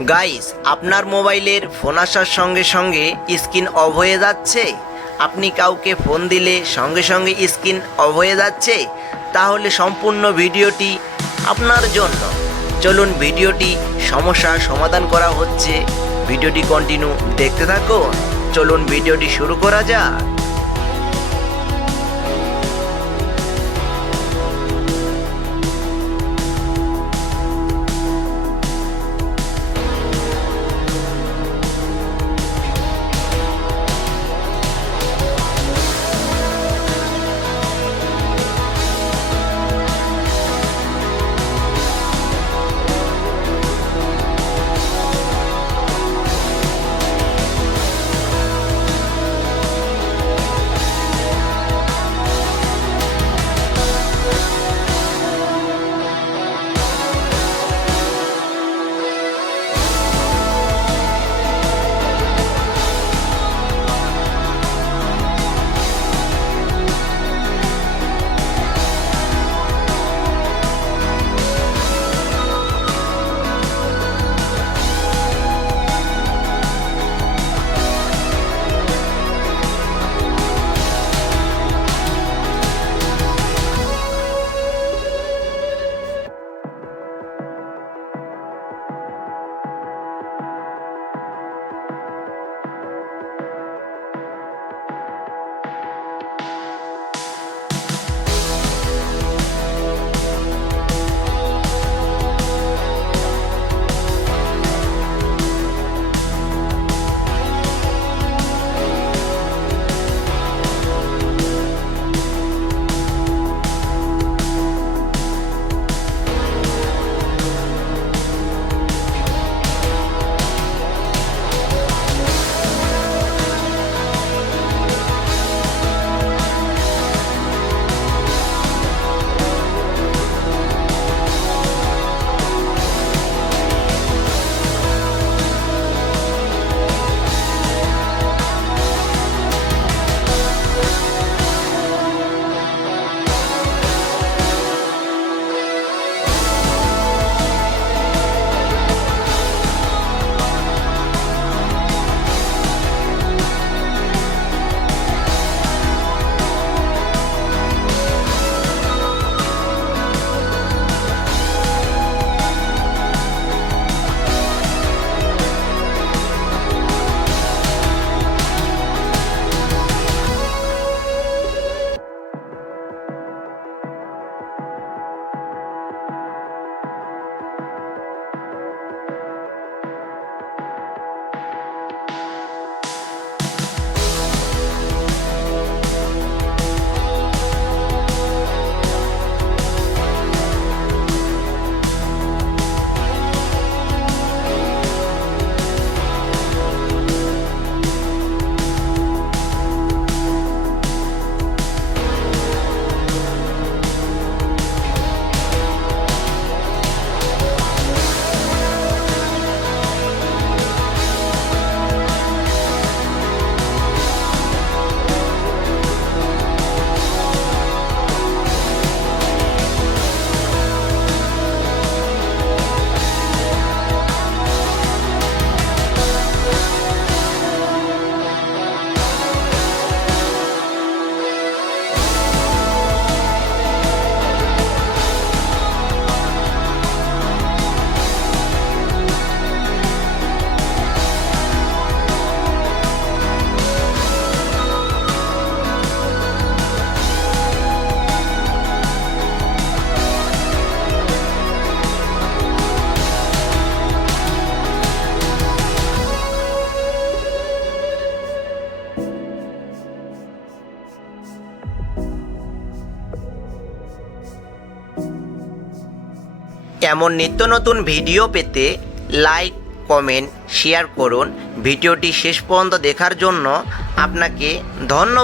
Guys, আপনার মোবাইলের phone আসার সঙ্গে সঙ্গে স্ক্রিন অফ হয়ে যাচ্ছে। আপনি কাউকে ফোন দিলে সঙ্গে সঙ্গে স্ক্রিন অফ হয়ে যাচ্ছে। তাহলে সম্পূর্ণ ভিডিওটি আপনার জন্য। চলুন ভিডিওটি সমস্যার সমাধান করা হচ্ছে। ভিডিওটি কন্টিনিউ দেখতে থাকুন। চলুন ভিডিওটি শুরু করা যাক। এমন নিত্য নতুন ভিডিও পেতে লাইক, কমেন্ট, শেয়ার করুন। ভিডিওটি শেষ পর্যন্ত দেখার জন্য আপনাকে ধন্যবাদ।